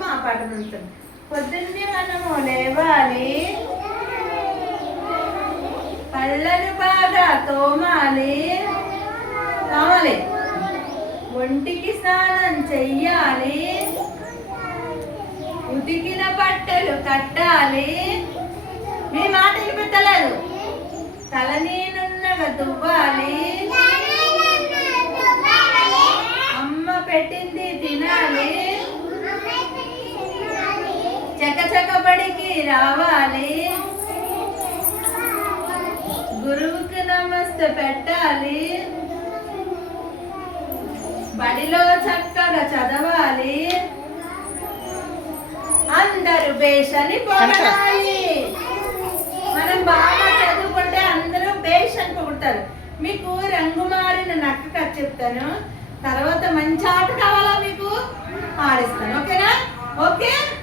మా పాట ఉంటుంది. పొద్దున్నే మనము లేవాలి, పళ్ళను బాగా తోమాలి, ఒంటికి స్నానం చెయ్యాలి, ఉతికిన బట్టలు కట్టాలి. మీ మాట వినిపించలేదు. తలనీనున్నగా దువ్వాలి, అమ్మ పెట్టింది తినాలి, చకచకబడికి రావాలి, గురువుకి నమస్తే పెట్టాలి, బడిలో చక్కగా చదవాలి, అందరూ బేషని పొగడాలి. మనం బాగా చదువుకుంటే అందరూ బేషని పొగుడతారు. మీకు రంగు మారిన నక్క కథ చెప్తాను, తర్వాత మంచి ఆట కావాలా మీకు ఆడిస్తాను. ఓకేనా? ఓకే.